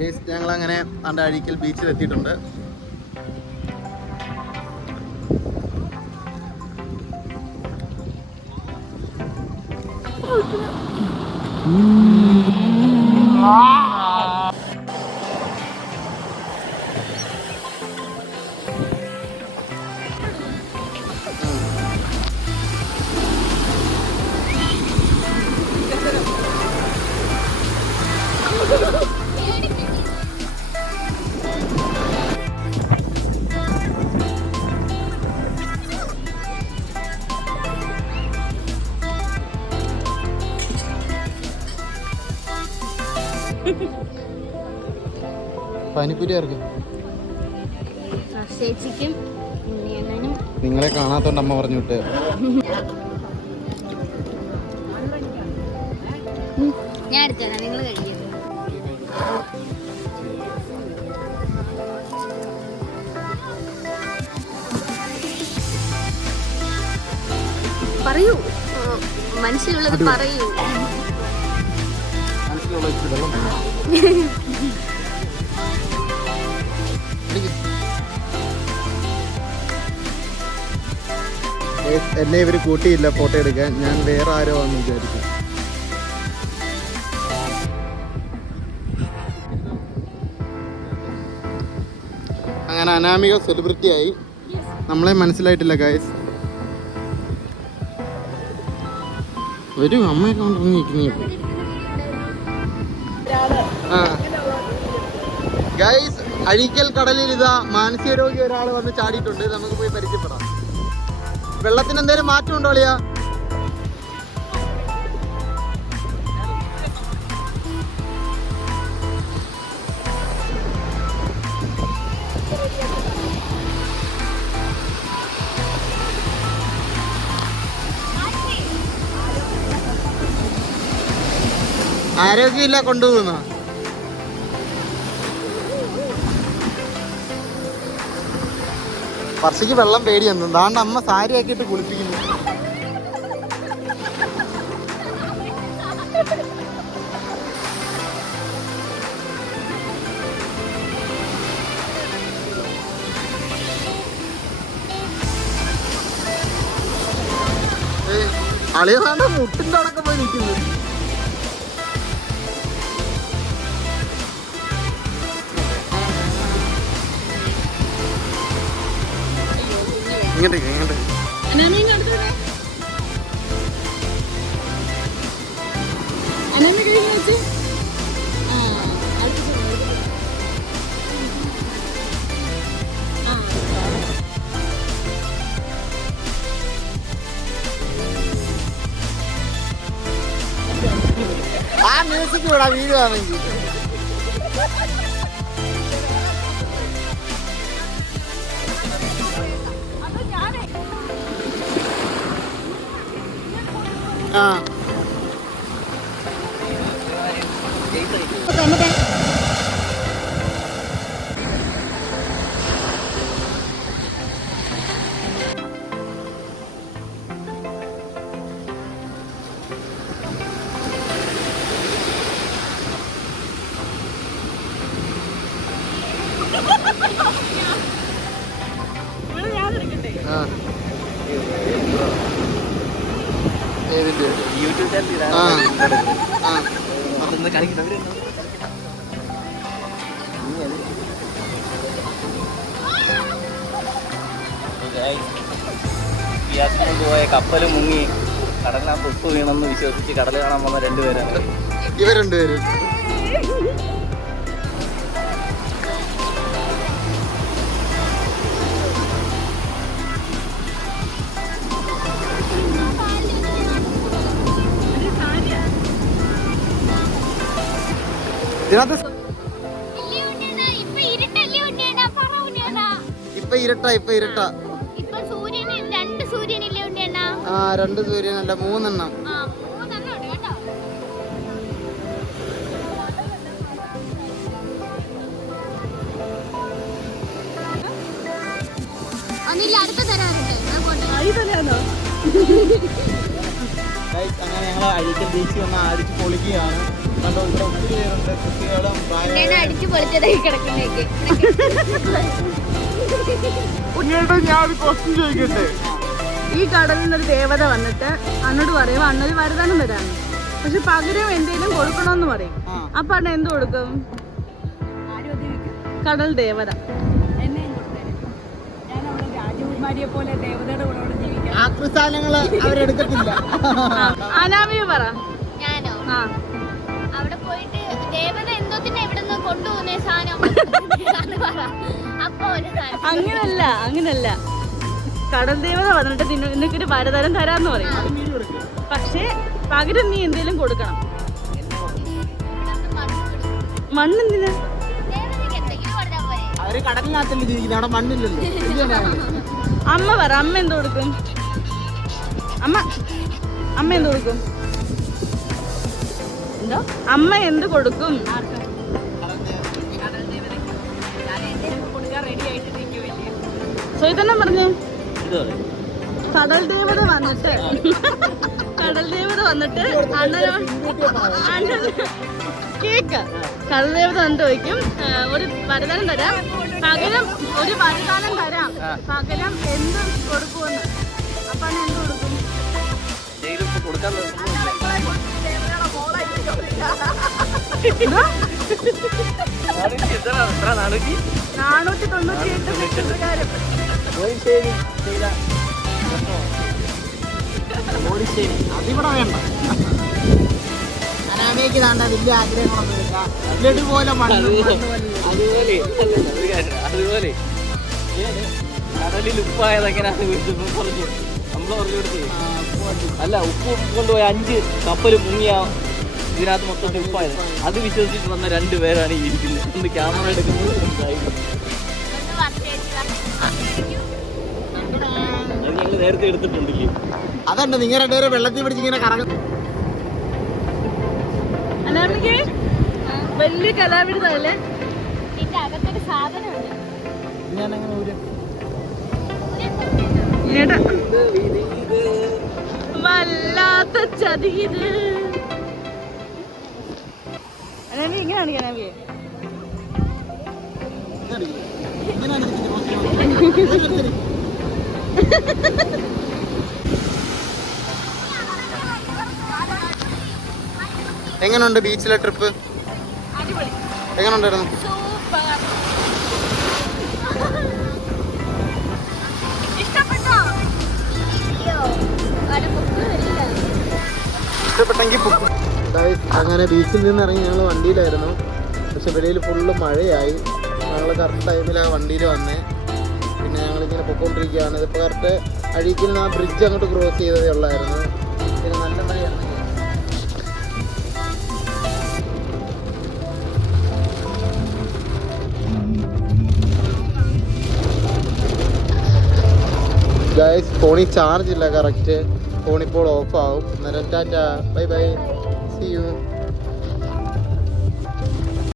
ഞങ്ങൾ അങ്ങനെ അഴീക്കൽ ബീച്ചിൽ എത്തിയിട്ടുണ്ട്. പാനിപ്പൂരി ആർക്കും? നിങ്ങളെ കാണാത്തോണ്ട് അമ്മ പറഞ്ഞു വിട്ടേ. ഞാൻ എടുത്തരാ, നിങ്ങൾ കഴിക്കും. പറയൂ, മനസ്സിലുള്ളത് പറയൂ. എന്നെ ഇവര് കൂട്ടിയില്ല ഫോട്ടോ എടുക്കാൻ. ഞാൻ വേറെ ആരോ ആണെന്ന് വിചാരിക്കും. അങ്ങനെ അനാമിക സെലിബ്രിറ്റി ആയി. നമ്മളെ മനസ്സിലായിട്ടില്ല ഗൈസ്. വരൂ, അമ്മയൊക്കെ കൊണ്ടിറങ്ങിയിരിക്കുന്നു. ഗൈസ്, അഴീക്കൽ കടലിൽ ഇതാ മാനസികരോഗി ഒരാൾ വന്ന് ചാടിയിട്ടുണ്ട്. നമുക്ക് പോയി പരിചയപ്പെടാം. വെള്ളത്തിന് എന്തേലും മാറ്റം ഉണ്ടോ അളിയാ? ആരോഗ്യമില്ല കൊണ്ടുപോകുന്ന വർഷയ്ക്ക് വെള്ളം പേടിയെന്നു. ദാണ്ട് അമ്മ സാരി ആക്കിയിട്ട് കുളിപ്പിക്കുന്നു. അളിയാണ്ട് മുട്ടിൻ്റെ അടക്കം പോയി നിൽക്കുന്നു. ഇങ്ങോട്ടേക്ക് ഇങ്ങോട്ടേക്ക്. ആ മ്യൂസിക് വിടാം വീഴുവാണെങ്കിൽ. ആ യൂട്യൂബ് പോയ കപ്പല് മുങ്ങി കടലിനകത്ത് ഉപ്പ് വീണെന്ന് വിശ്വസിച്ച് കടൽ കാണാൻ വന്ന രണ്ടുപേരാണ് ഇവർ രണ്ടുപേരും. ഇപ്പൊ ഇരുട്ടാ. ആ, 2 സൂര്യനല്ല 3 എണ്ണം. അങ്ങനെ ഞങ്ങൾ അഴീക്കൽ ബീച്ചിൽ വന്ന് അടിച്ച് പൊളിക്കുകയാണ്. കണ്ടോ, ഇവിടെ ഒത്തിരി പേരുണ്ട്, കുട്ടികളും ഞാൻ അടിച്ചു പൊളിച്ചതായി കിടക്കുന്നേക്ക്. ഉണ്ണിയേട്ടാ, ഞാൻ ഒരു ക്വസ്റ്റ്യൻ ചോദിക്കട്ടെ? ഈ കടലിൽ നിന്നൊരു ദേവത വന്നിട്ട് അന്നോട് പറയുമ്പോ അണ്ണൊരു വരദാനം തരാന്ന്, പക്ഷെ പകരം എന്തെങ്കിലും കൊടുക്കണമെന്ന് പറയും. അപ്പൊ അണ്ണ എന്ത് കൊടുക്കും? കടൽ ദേവത. ആകൃസാധനങ്ങള് അവരെടുക്കത്തില്ല. അനാമിക പറ. ഞാനോ? ആ, അവിടെ പോയിട്ട് ദേവത എന്തോത്തിന്റെ എവിടെ നിന്ന് കൊണ്ടുപോകുന്ന സാധനം എന്ന് പറ. അപ്പൊ ഒരു സാധനം. അങ്ങനല്ല കടൽ ദേവത വന്നിട്ട് നിനക്കൊരു വരദാനം തരാന്ന് പറയും. പക്ഷെ പകരം നീ എന്തെങ്കിലും കൊടുക്കണം. മണ്ണെന്തിനാ? ദേവതയ്ക്ക് എന്തെങ്കിലും കൊടുത്താൽ പോരെ? അവര് കടലിനകത്തല്ലേ ജീവിക്കുന്നത്, അവിടെ മണ്ണില്ലല്ലോ. അമ്മ പറ, അമ്മ എന്ത് കൊടുക്കും? അമ്മ എന്ത് കൊടുക്കും? എന്തോ അമ്മ എന്ത് കൊടുക്കും? സ്വൈതന്നെ പറഞ്ഞേ. കടൽ ദേവത വന്നിട്ട് കേക്ക് കടൽ ദേവത വന്നിട്ട് ചോദിക്കും, ഒരു വരദാനം തരാം, പകരം ഒരു വരദാനം തരാം, പകരം എന്ത് കൊടുക്കുമെന്ന്. അപ്പൊ അണ്ണ എന്ത് കൊടുക്കും? ഇതോ? 498 അതിവിടെ വേണ്ട. അനാമയ്ക്ക് താണ്ട വലിയ ആഗ്രഹങ്ങളൊന്നുമില്ല. ലഡു പോലെ അതുപോലെ കടലിൽ ഉപ്പായത് എങ്ങനെയാണെന്ന് പറഞ്ഞു. നമ്മൾ പറഞ്ഞു കൊടുത്തേ അല്ല, ഉപ്പ് കൊണ്ടുപോയ 5 കപ്പൽ മുങ്ങിയ ഇതിനകത്ത് മൊത്തത്തിൽ ഉപ്പായത്. അത് വിശ്വസിച്ചിട്ട് വന്ന 2 പേരാണ് ഈ ഇരിക്കുന്നത്. ഒന്ന് ക്യാമറ എടുക്കുന്നത് അത് ഞങ്ങൾ നേരത്തെ എടുത്തിട്ടുണ്ടല്ലേ. അതുണ്ട്, നിങ്ങൾ രണ്ടുപേരും വെള്ളത്തിൽ പിടിച്ച് ഇങ്ങനെ കറങ്ങും. അനാമികേ, വലിയ കലാവിരുദ്ധല്ലേ? ഇതിന്റെ അകത്തൊരു സാധനമുണ്ട്. ഞാനങ്ങനെ ഒരു വല്ലാത്ത ചതിയത്. അനാമി ഇങ്ങനെയാണ് അനാമിയെ. എങ്ങനെയുണ്ട് ബീച്ചിലെ ട്രിപ്പ്? എങ്ങനെയുണ്ടായിരുന്നു? ഇഷ്ടപ്പെട്ടെങ്കിൽ അങ്ങനെ ബീച്ചിൽ നിന്ന് ഇറങ്ങി ഞങ്ങൾ വണ്ടിയിലായിരുന്നു. പക്ഷെ വെളിയിൽ ഫുള്ള് മഴയായി. ഞങ്ങൾ കറക്റ്റ് ടൈമിലാണ് വണ്ടിയിൽ വന്നേ. പിന്നെ ഞങ്ങളിങ്ങനെ പൊയ്ക്കൊണ്ടിരിക്കുകയാണ്. ഇതിപ്പോൾ കറക്റ്റ് അഴീക്കിൽ നിന്ന് ആ ബ്രിഡ്ജ് അങ്ങോട്ട് ക്രോസ് ചെയ്തതേ ഉള്ളായിരുന്നു. പിന്നെ നല്ല മഴയാണ്. ഗൈസ്, ഫോണിൽ ചാർജ് ഇല്ല കറക്റ്റ്. ഫോണിപ്പോൾ ഓഫ് ആവും. അന്നേരം ടാറ്റ, ബൈ ബൈ, സീ യു.